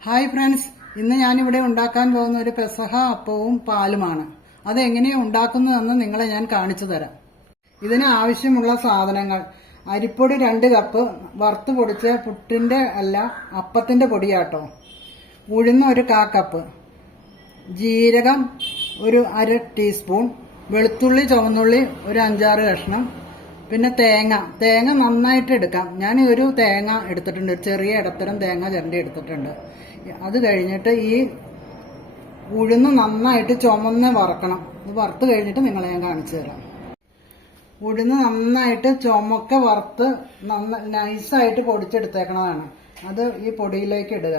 Hi friends, ഇന്ന് ഞാനിവിടെ ഉണ്ടാക്കാൻ പോകുന്ന ഒരു പെസഹ അപ്പവും പാലുമാണ്. അതെങ്ങനെയാണ് ഉണ്ടാക്കുന്നതെന്ന് നിങ്ങളെ ഞാൻ കാണിച്ചു തരാം. ഇതിന് ആവശ്യമുള്ള സാധനങ്ങൾ: അരിപ്പൊടി 2 കപ്പ്, വറുത്ത് പൊടിച്ച പുട്ടിന്റെ അല്ല അപ്പത്തിന്റെ പൊടിയാട്ടോ. ഉഴുന്ന് 1/4 കപ്പ്, ജീരകം ഒരു 1/2 ടീസ്പൂൺ, വെളുത്തുള്ളി ചുവന്നുള്ളി ഒരു 5-6 കഷ്ണം, പിന്നെ തേങ്ങ നന്നായിട്ട് എടുക്കാം. ഞാൻ ഒരു തേങ്ങ എടുത്തിട്ടുണ്ട്, ചെറിയ ഇടത്തരം തേങ്ങ ചിരണ്ടി എടുത്തിട്ടുണ്ട്. അത് കഴിഞ്ഞിട്ട് ഈ ഉഴുന്ന് നന്നായിട്ട് ചുമന്ന് വറക്കണം. ഇത് വറുത്ത് കഴിഞ്ഞിട്ട് നിങ്ങളെ ഞാൻ കാണിച്ചു തരാം. ഉഴുന്ന് നന്നായിട്ട് ചുമക്കെ വറുത്ത് നൈസായിട്ട് പൊടിച്ചെടുത്തേക്കണതാണ്. അത് ഈ പൊടിയിലേക്ക് ഇടുക.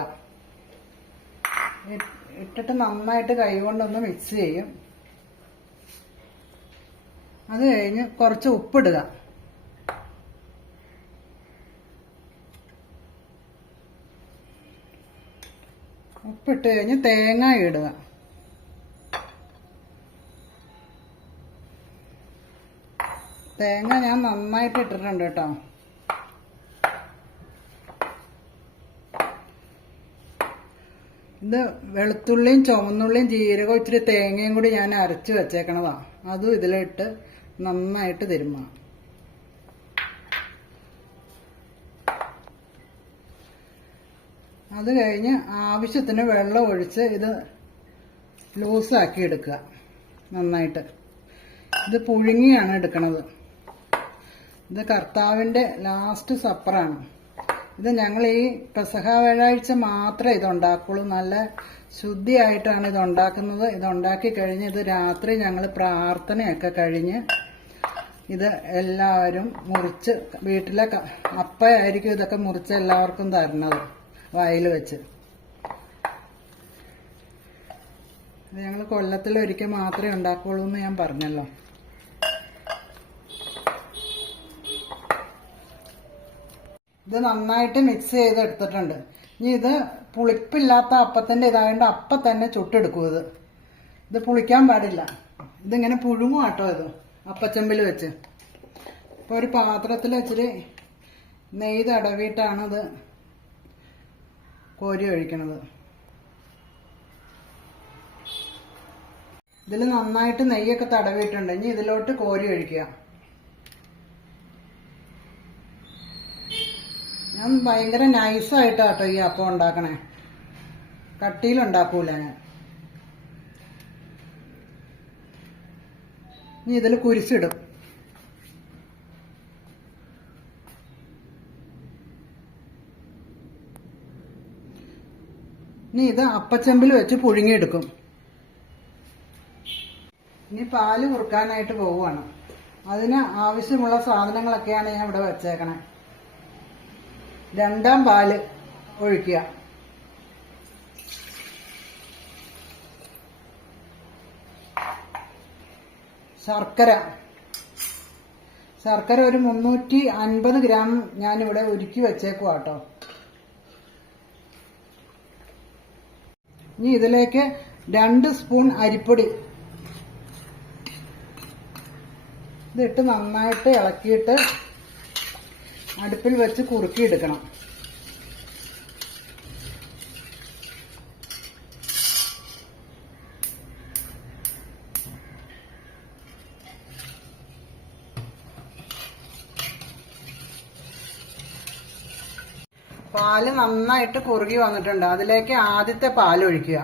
ഇട്ടിട്ട് നന്നായിട്ട് കൈകൊണ്ടൊന്ന് മിക്സ് ചെയ്യും. അത് കഴിഞ്ഞ് കുറച്ച് ഉപ്പിടുക. ഉപ്പിട്ട് കഴിഞ്ഞ് തേങ്ങ ഇടുക. തേങ്ങ ഞാൻ നന്നായിട്ട് ഇട്ടിട്ടുണ്ട് കേട്ടോ. ഇത് വെളുത്തുള്ളിയും ചുവന്നുള്ളിയും ജീരകവും ഇച്ചിരി തേങ്ങയും കൂടി ഞാൻ അരച്ച് വെച്ചേക്കണതാ. അതും ഇതിലിട്ട് നന്നായിട്ട് തിരുമ്മാം. അത് കഴിഞ്ഞ് ആവശ്യത്തിന് വെള്ളം ഒഴിച്ച് ഇത് ലൂസാക്കി എടുക്കുക നന്നായിട്ട്. ഇത് പുഴുങ്ങിയാണ് എടുക്കണത്. ഇത് കർത്താവിൻ്റെ ലാസ്റ്റ് സപ്പറാണ്. ഇത് ഞങ്ങൾ ഈ പെസഹ വ്യാഴാഴ്ച മാത്രമേ ഇതുണ്ടാക്കുള്ളൂ. നല്ല ശുദ്ധിയായിട്ടാണ് ഇതുണ്ടാക്കുന്നത്. ഇതുണ്ടാക്കി കഴിഞ്ഞ് ഇത് രാത്രി ഞങ്ങൾ പ്രാർത്ഥനയൊക്കെ കഴിഞ്ഞ് ഇത് എല്ലാവരും മുറിച്ച്, വീട്ടിലെ അപ്പയായിരിക്കും ഇതൊക്കെ മുറിച്ച് എല്ലാവർക്കും തരണത് വായിൽ വെച്ച്. ഇത് ഞങ്ങൾ കൊല്ലത്തിലൊരിക്കൽ മാത്രമേ ഉണ്ടാക്കുള്ളൂ എന്ന് ഞാൻ പറഞ്ഞല്ലോ. ഇത് നന്നായിട്ട് മിക്സ് ചെയ്തെടുത്തിട്ടുണ്ട്. ഇനി ഇത് പുളിപ്പില്ലാത്ത അപ്പത്തിൻ്റെ ഇതായതുകൊണ്ട് അപ്പം തന്നെ ചുട്ടെടുക്കും. ഇത് പുളിക്കാൻ പാടില്ല. ഇതിങ്ങനെ പുഴുങ്ങും കേട്ടോ. ഇത് അപ്പച്ചമ്പിൽ വെച്ച് ഇപ്പോൾ ഒരു പാത്രത്തിൽ വെച്ചിട്ട് നെയ്യ് തടവിയിട്ടാണ് ഇത് കോരി ഒഴിക്കണത്. ഇതിൽ നന്നായിട്ട് നെയ്യൊക്കെ തടവിയിട്ടുണ്ട്. ഇനി ഇതിലോട്ട് കോരി ഒഴിക്കുക. ഞാൻ ഭയങ്കര നൈസായിട്ടാട്ടോ ഈ അപ്പം ഉണ്ടാക്കണേ, കട്ടിയിലുണ്ടാക്കൂല ഞാൻ. ഇനി ഇതിൽ കുരിശിടും. ഇനി ഇത് അപ്പച്ചെമ്പിൽ വെച്ച് പുഴുങ്ങിയെടുക്കും. ഇനി പാല് കുറുക്കാനായിട്ട് പോവുകയാണ്. അതിന് ആവശ്യമുള്ള സാധനങ്ങളൊക്കെയാണ് ഞാൻ ഇവിടെ വെച്ചേക്കണേ. 2ാം പാല് ഒഴിക്കുക. ശർക്കര ഒരു 350 ഗ്രാം ഞാനിവിടെ ഉരുക്കി വെച്ചേക്കുവാ കേട്ടോ. ഇനി ഇതിലേക്ക് 2 സ്പൂൺ അരിപ്പൊടി ഇതിട്ട് നന്നായിട്ട് ഇളക്കിയിട്ട് അടുപ്പിൽ വെച്ച് കുറുക്കിയെടുക്കണം. പാല് നന്നായിട്ട് കുറുകി വന്നിട്ടുണ്ട്. അതിലേക്ക് ആദ്യത്തെ പാൽ ഒഴിക്കുക.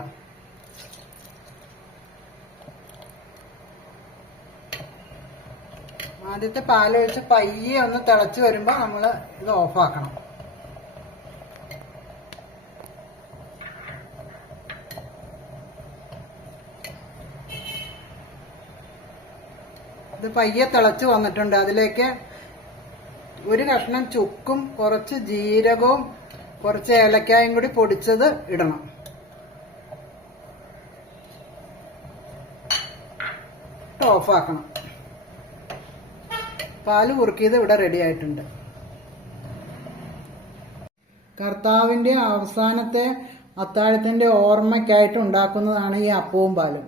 ആദ്യത്തെ പാലൊഴിച്ച് പയ്യെ ഒന്ന് തിളച്ച് വരുമ്പോൾ നമ്മൾ ഇത് ഓഫാക്കണം. ഇത് പയ്യെ തിളച്ച് വന്നിട്ടുണ്ട്. അതിലേക്ക് 1 കഷ്ണം ചുക്കും കുറച്ച് ജീരകവും കുറച്ച് ഏലക്കായും കൂടി പൊടിച്ചത് ഇടണം. ഓഫാക്കണം. പാല് കുറുക്കിയത് ഇവിടെ റെഡി ആയിട്ടുണ്ട്. കർത്താവിൻ്റെ അവസാനത്തെ അത്താഴത്തിൻ്റെ ഓർമ്മയ്ക്കായിട്ട് ഉണ്ടാക്കുന്നതാണ് ഈ അപ്പവും പാലും.